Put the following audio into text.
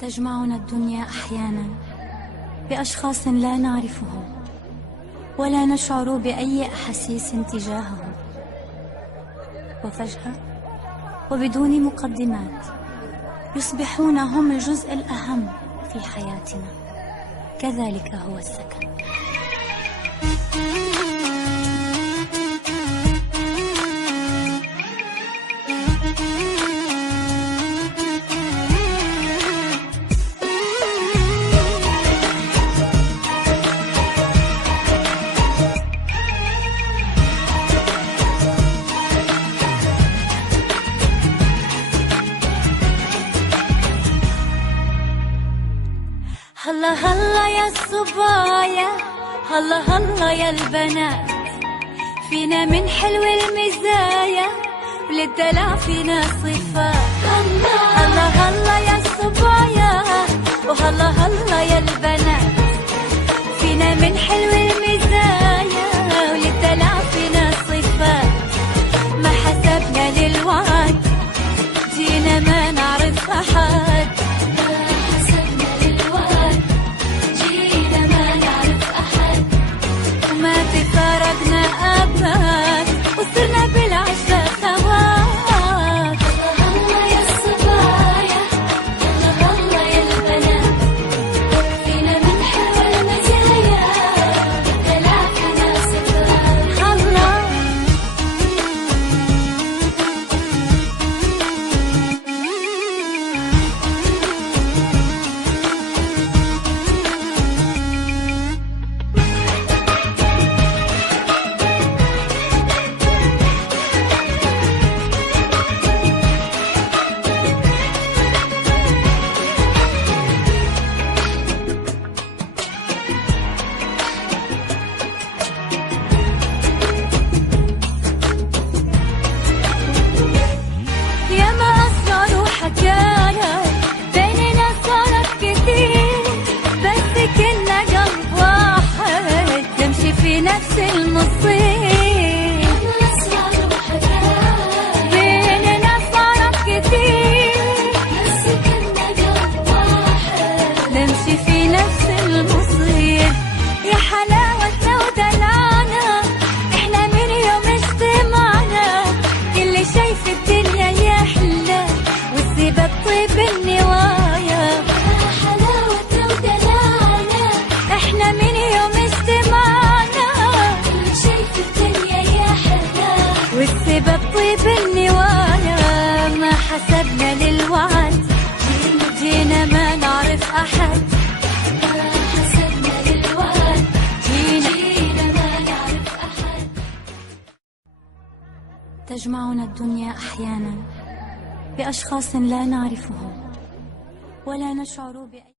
تجمعنا الدنيا أحيانا بأشخاص لا نعرفهم ولا نشعر بأي أحاسيس تجاههم، وفجأة وبدون مقدمات يصبحون هم الجزء الأهم في حياتنا. كذلك هو السكن. هلا هلا يا الصبايا، هلا هلا يا البنات، فينا من حلو المزايا وللدلع فينا صفات. هلا هلا يا الصبايا وهلا هلا يا البنات، فينا من حلو المزايا وللدلع فينا صفات. ما حسبنا للوعد جينا ما نعرف أحد، فرقنا أبد وصرنا بالعشرة خوات. هلا يا الصبايا هلا يا البنات، فينا من حلو المزايا دلع فينا صفات. هلا بيننا صارت كتير، بس كنا قلب واحد نمشي في نفس المصير. بيننا صارت كتير، بس كنا قلب واحد نمشي في نفس المصير. يا حلاوتنا ودلعنا احنا من يوم اجتمعنا، كل شي في الدنيا يحلى والسبب طيب النوايا. يا حلاوتنا ودلعنا احنا من يوم اجتمعنا، كل شي في الدنيا يحلى والسبب طيب النوايا. ما حسبنا للوعد جينا ما نعرف أحد، ما حسبنا للوعد جينا ما نعرف أحد. تجمعنا الدنيا أحيانا بأشخاص لا نعرفهم ولا نشعر بأي